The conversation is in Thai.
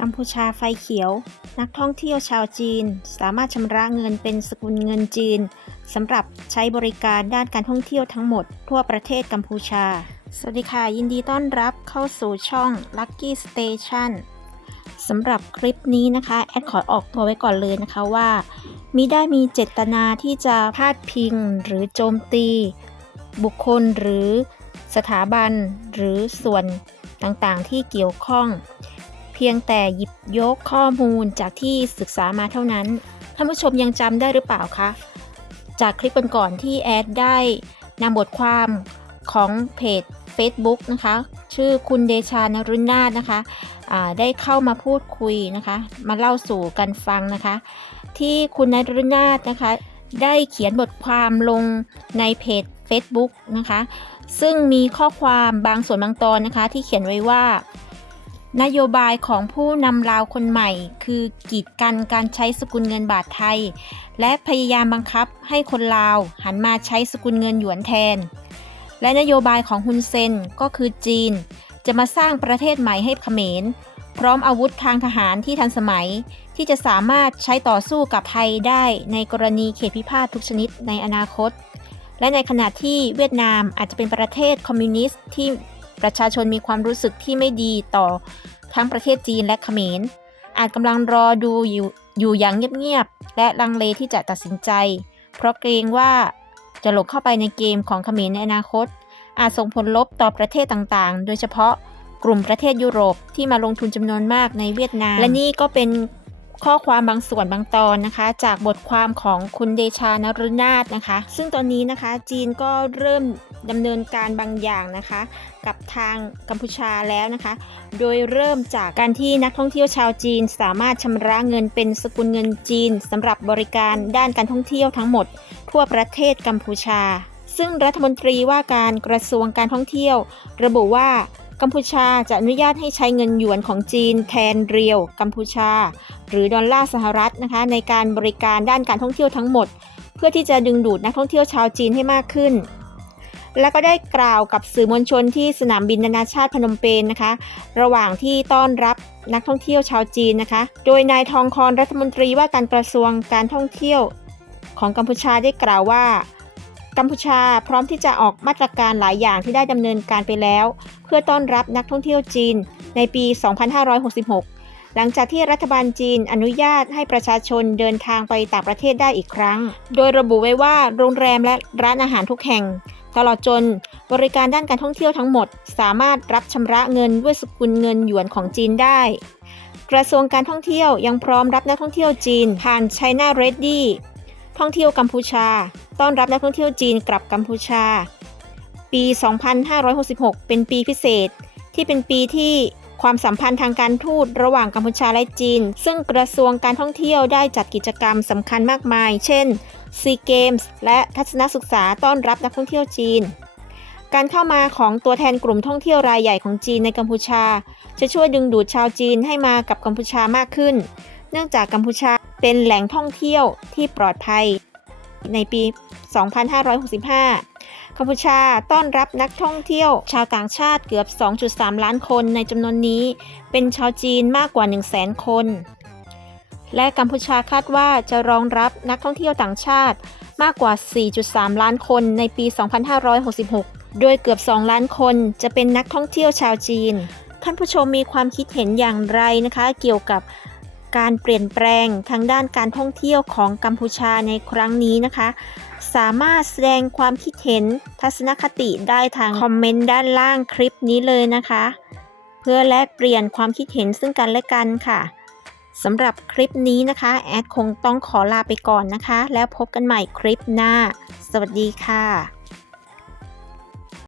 กัมพูชาไฟเขียว นักท่องเที่ยวชาวจีน สามารถชำระเงินเป็นสกุลเงินจีนสำหรับใช้บริการด้านการท่องเที่ยวทั้งหมด ทั่วประเทศกัมพูชา สวัสดีค่ะ ยินดีต้อนรับเข้าสู่ช่อง Lucky Station สำหรับคลิปนี้นะคะ แอดขอออกตัวไว้ก่อนเลยนะคะว่ามิได้มีเจตนาที่จะพาดพิงหรือโจมตี บุคคลหรือสถาบันหรือส่วนต่างๆที่เกี่ยวข้อง พียงแต่หยิบยกข้อมูลจากที่ศึกษามาเท่านั้น ท่านผู้ชมยังจำได้หรือเปล่าคะ จากคลิปก่อนๆที่แอดได้นำบทความของเพจ Facebook นะคะ ชื่อคุณเดชานรุนาถนะคะได้เข้ามาพูดคุยนะคะ มาเล่าสู่กันฟังนะคะ ที่คุณนรุนาถนะคะ ได้เขียนบทความลงในเพจ Facebook นะคะ ซึ่งมีข้อความบางส่วนบางตอนนะคะ ที่เขียนไว้ว่า นโยบายของผู้นำลาวคนใหม่ คือกีดกันการใช้สกุลเงินบาทไทย และพยายามบังคับให้คนลาวหันมาใช้สกุลเงินหยวนแทน และนโยบายของฮุนเซนก็คือจีน จะมาสร้างประเทศใหม่ให้เขมร พร้อมอาวุธทางทหารที่ทันสมัย ที่จะสามารถใช้ต่อสู้กับไทยได้ในกรณีเขตพิพาททุกชนิดในอนาคต และในขณะที่เวียดนามอาจจะเป็นประเทศคอมมิวนิสต์ที่ ประชาชนมีความรู้สึกที่ไม่ดีต่อทั้งประเทศจีนและเขมร อาจกำลังรอดูอยู่อยู่อย่างเงียบๆ และลังเลที่จะตัดสินใจ เพราะเกรงว่าจะหลงเข้าไปในเกมของเขมรในอนาคต อาจส่งผลลบต่อประเทศต่างๆ โดยเฉพาะกลุ่มประเทศยุโรปที่มาลงทุนจำนวนมากในเวียดนาม และนี่ก็เป็น ข้อความบางส่วนบางตอนนะคะ จากบทความของคุณเดชานรุนาถนะคะ ซึ่งตอนนี้นะคะจีนก็เริ่มดำเนินการบางอย่างนะคะ กับทางกัมพูชาแล้วนะคะ โดยเริ่มจากการที่นักท่องเที่ยวชาวจีน สามารถชำระเงินเป็นสกุลเงินจีนสำหรับบริการด้านการท่องเที่ยวทั้งหมด ทั่วประเทศกัมพูชา ซึ่งรัฐมนตรีว่าการกระทรวงการท่องเที่ยว ระบุว่า กัมพูชาจะอนุญาตให้ใช้เงินหยวนของจีนแทนเรียวกัมพูชา หรือดอลลาร์สหรัฐนะคะในการบริการด้านการท่องเที่ยวทั้งหมด เพื่อที่จะดึงดูดนักท่องเที่ยวชาวจีนให้มากขึ้น และก็ได้กล่าวกับสื่อมวลชนที่สนามบินนานาชาติพนมเปญนะคะ ระหว่างที่ต้อนรับนักท่องเที่ยวชาวจีนนะคะ โดยนายทองคอนรัฐมนตรีว่าการกระทรวงการท่องเที่ยวของกัมพูชาได้กล่าวว่ากัมพูชาพร้อมที่จะออกมาตรการหลายอย่างที่ได้ดำเนินการไปแล้ว พื่อต้อนรับนักท่องเที่ยวจีนในปี 2566 หลังจากที่รัฐบาลจีนอนุญาตให้ประชาชนเดินทางไปต่างประเทศได้อีกครั้ง โดยระบุไว้ว่าโรงแรมและร้านอาหารทุกแห่ง ตลอดจนบริการด้านการท่องเที่ยวทั้งหมด สามารถรับชำระเงินด้วยสกุลเงินหยวนของจีนได้กระทรวงการท่องเที่ยวยังพร้อมรับนักท่องเที่ยวจีนผ่าน China Ready ท่องเที่ยวกัมพูชา ต้อนรับนักท่องเที่ยวจีนกลับกัมพูชา ปี 2566 เป็นปีพิเศษ ที่เป็นปีที่ความสัมพันธ์ทางการทูตระหว่างกัมพูชาและจีน ซึ่งกระทรวงการท่องเที่ยวได้จัดกิจกรรมสำคัญมากมาย เช่นซีเกมส์และทัศนศึกษาต้อนรับนักท่องเที่ยวจีน การเข้ามาของตัวแทนกลุ่มท่องเที่ยวรายใหญ่ของจีนในกัมพูชา จะช่วยดึงดูดชาวจีนให้มากับกัมพูชามากขึ้น เนื่องจากกัมพูชาเป็นแหล่งท่องเที่ยวที่ปลอดภัย ในปี 2565 กัมพูชาต้อนรับนักท่องเที่ยว ชาวต่างชาติเกือบ 2.3 ล้านคนในจำนวนนี้ เป็นชาวจีนมากกว่า 100,000 คน และกัมพูชาคาดว่าจะรองรับนักท่องเที่ยวต่างชาติมากกว่า 4.3 ล้านคนในปี 2566 โดยเกือบ 2 ล้านคนจะเป็นนักท่องเที่ยวชาวจีน ท่านผู้ชมมีความคิดเห็นอย่างไรนะคะ เกี่ยวกับ การเปลี่ยนแปลงทางด้านการท่องเที่ยวของกัมพูชาในครั้งนี้นะคะ สามารถแสดงความคิดเห็นทัศนคติได้ทางคอมเมนต์ด้านล่างคลิปนี้เลยนะคะ เพื่อแลกเปลี่ยนความคิดเห็นซึ่งกันและกันค่ะสำหรับคลิปนี้นะคะ แอดคงต้องขอลาไปก่อนนะคะ แล้วพบกันใหม่คลิปหน้า สวัสดีค่ะ